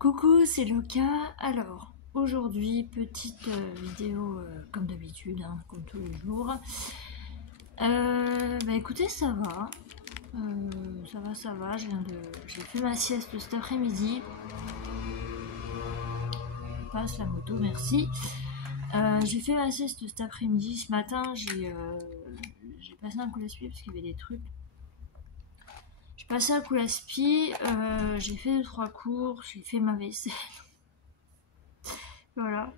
Coucou, c'est Loka. Alors, aujourd'hui, petite vidéo comme d'habitude, hein, comme tous les jours. Écoutez, ça va. Ça va. J'ai fait ma sieste cet après-midi. Passe la moto, merci. J'ai fait ma sieste cet après-midi. Ce matin, j'ai passé un coup d'esprit parce qu'il y avait des trucs. J'ai passé un coup d'esprit, j'ai fait 2-3 cours, j'ai fait ma vaisselle. Voilà.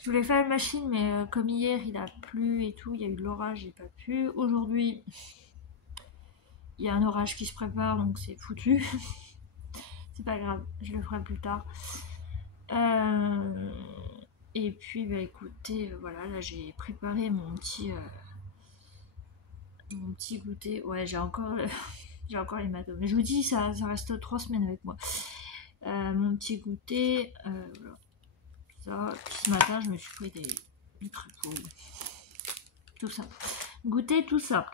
Je voulais faire une machine, mais comme hier il a plu et tout, il y a eu de l'orage, j'ai pas pu. Aujourd'hui, il y a un orage qui se prépare, donc c'est foutu. C'est pas grave, je le ferai plus tard. Et puis, écoutez, voilà, là j'ai préparé mon petit goûter. Ouais, j'ai encore, j'ai encore les matos. Mais je vous dis, ça reste 3 semaines avec moi. Mon petit goûter, voilà. Ça, ce matin, je me suis pris des trucs pourris. Tout ça. Goûter tout ça.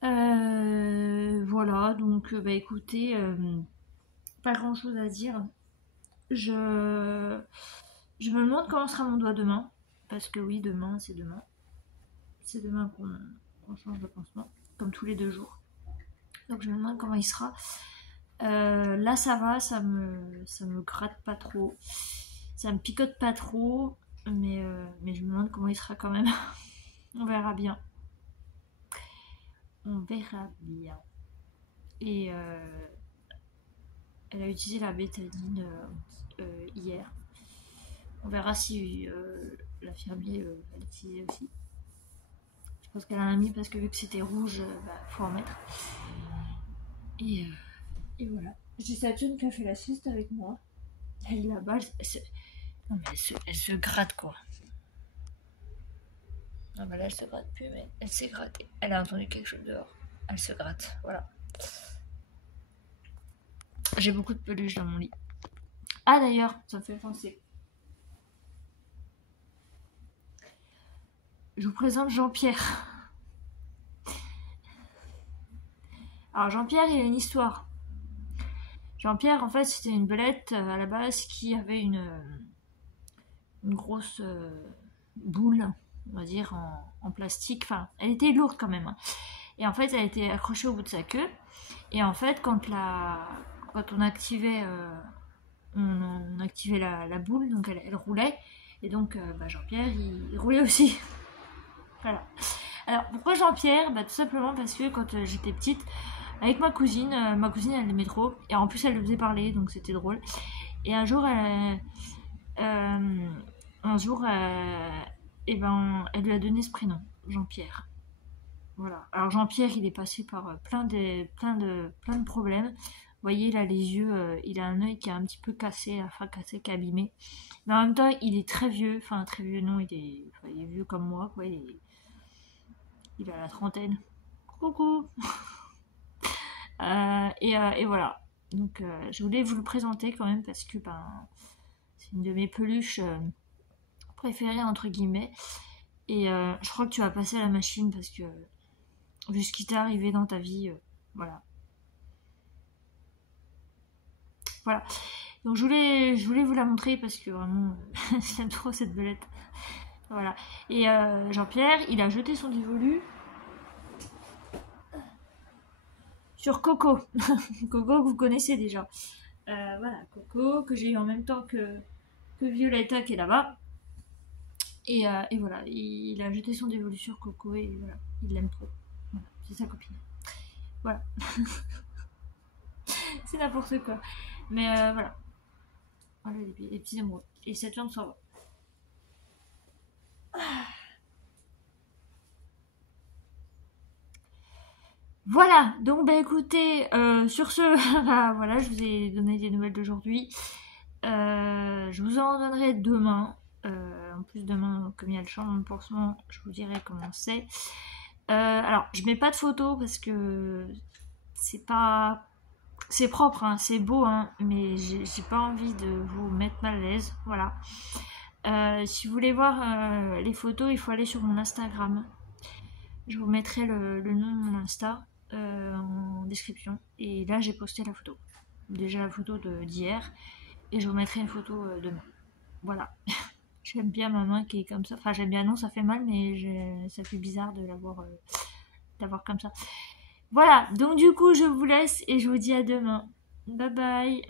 Voilà, donc écoutez, pas grand chose à dire. Je me demande comment sera mon doigt demain. Parce que oui, demain, c'est demain. C'est demain qu'on change de pansement. Comme tous les 2 jours. Donc je me demande comment il sera. Là ça va, ça me gratte pas trop. Ça me picote pas trop. Mais je me demande comment il sera quand même. On verra bien. On verra bien. Et elle a utilisé la bétadine hier. On verra si l'infirmier va l'utiliser aussi. Je pense qu'elle en a mis parce que vu que c'était rouge, faut en mettre. Et voilà. J'ai Saturne qui a fait la sieste avec moi. Elle est là-bas. Non mais elle se gratte quoi. Non mais là elle se gratte plus, mais elle s'est grattée. Elle a entendu quelque chose dehors. Elle se gratte, voilà. J'ai beaucoup de peluches dans mon lit. Ah d'ailleurs, ça me fait penser. Je vous présente Jean-Pierre. Alors Jean-Pierre, il a une histoire. Jean-Pierre, en fait, c'était une belette à la base qui avait une grosse boule, on va dire, en plastique. Enfin, elle était lourde quand même. Hein. Et en fait, elle était accrochée au bout de sa queue. Et en fait, quand on activait, on activait la boule, donc elle roulait. Et donc, Jean-Pierre, il roulait aussi. Voilà. Alors, pourquoi Jean-Pierre ? Tout simplement parce que quand j'étais petite, avec ma cousine elle aimait trop. Et en plus, elle le faisait parler, donc c'était drôle. Et un jour, elle lui a donné ce prénom, Jean-Pierre. Voilà. Alors Jean-Pierre, il est passé par plein de problèmes. Vous voyez, là, les yeux, il a un œil qui est un petit peu cassé, enfin cassé, qui est abîmé. Mais en même temps, il est très vieux. Enfin, très vieux, non, il est vieux comme moi, quoi. Il a la trentaine. Coucou. Et voilà. Donc, je voulais vous le présenter quand même parce que c'est une de mes peluches préférées, entre guillemets. Et je crois que tu vas passer à la machine parce que vu ce qui t'est arrivé dans ta vie, voilà. Voilà. Donc je voulais vous la montrer parce que vraiment, j'aime trop cette belette. Voilà. Et Jean-Pierre, il a jeté son dévolu sur Coco. Coco que vous connaissez déjà. Voilà, Coco, que j'ai eu en même temps que Violetta qui est là-bas. Et voilà, il a jeté son dévolu sur Coco et voilà, il l'aime trop. Voilà, c'est sa copine. Voilà. C'est n'importe quoi. Mais voilà. Voilà les petits amoureux. Et Saturne s'en va. Voilà, donc écoutez, sur ce, voilà, je vous ai donné des nouvelles d'aujourd'hui. Je vous en donnerai demain. En plus demain, comme il y a le changement de pansement, je vous dirai comment c'est. Alors, je mets pas de photos parce que c'est propre, hein, c'est beau, hein, mais j'ai pas envie de vous mettre mal à l'aise, voilà. Si vous voulez voir les photos, il faut aller sur mon Instagram. Je vous mettrai le nom de mon Insta en description. Et là, j'ai posté la photo. déjà la photo d'hier et je vous mettrai une photo demain. Voilà. J'aime bien ma main qui est comme ça. Enfin, j'aime bien, non, ça fait mal, mais ça fait bizarre de d'avoir comme ça. Voilà, donc du coup, je vous laisse et je vous dis à demain. Bye bye.